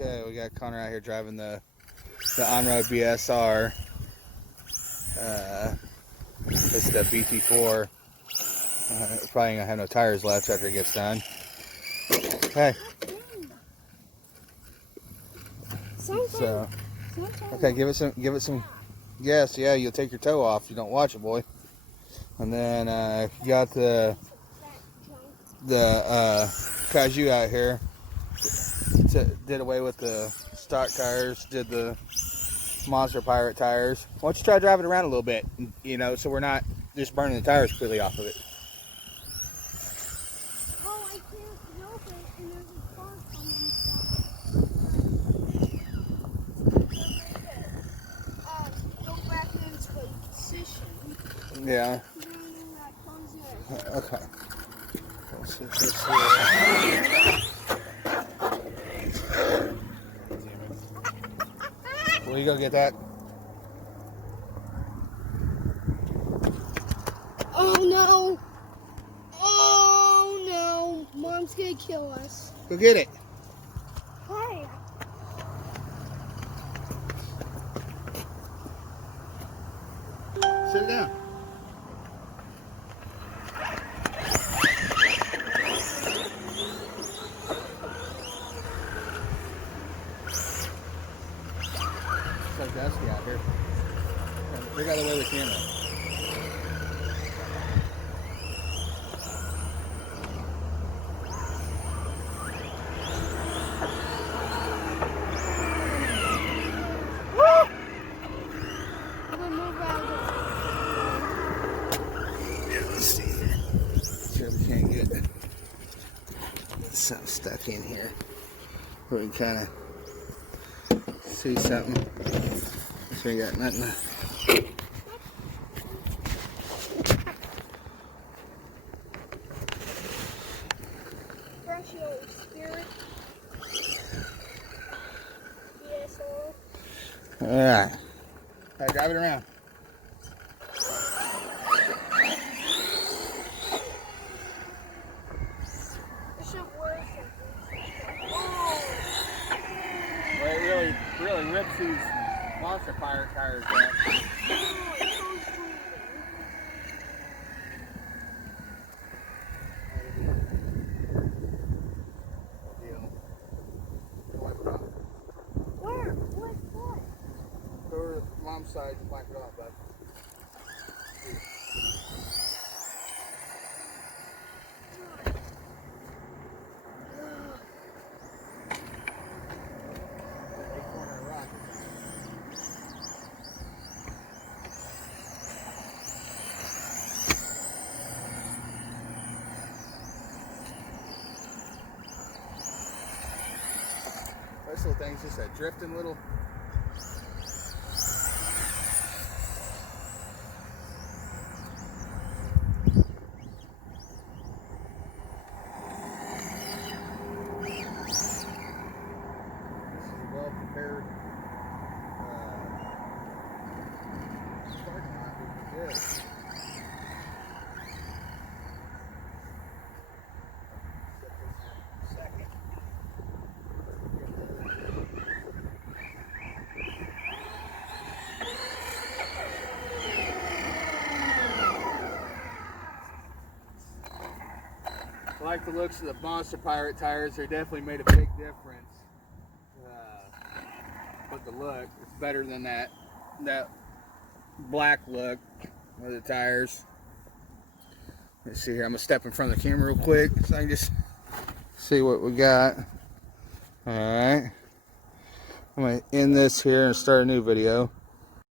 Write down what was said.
Okay, we got Connor out here driving the on-road BSR. It's the BT4. Probably ain't gonna have no tires left after it gets done. Hey. So, okay, give it some. Yes, yeah, you'll take your toe off if you don't watch it, boy. And then you got the kiaju out here. Did away with the stock tires. Did the Monster Pirate tires. Why don't you try driving around a little bit? You know, so we're not just burning the tires completely off of it. Oh, I can't help it, and there's a car coming. Go back into position. Yeah. Okay. Let's see this here. Will you go get that? Oh no! Oh no! Mom's gonna kill us. Go get it. Hey! Sit down. It's so dusty out here. They got away with the camera. Let's see here. Sure we can't get something stuck in here. We can kind of see something. So we got nothing. Brush your spirit. BSR. Alright. Alright, drive it around. Well, it really rips these Monster Pirate tires up. Where? What? Go to the mom's side and wipe it off, bud. This little thing's just a drifting little. This is a well prepared parking lot. Would be good. I like the looks of the Monster Pirate tires. They definitely made a big difference with the look. It's better than that black look of the tires. Let's see here. I'm gonna step in front of the camera real quick so I can just see what we got. All right. I'm gonna end this here and start a new video.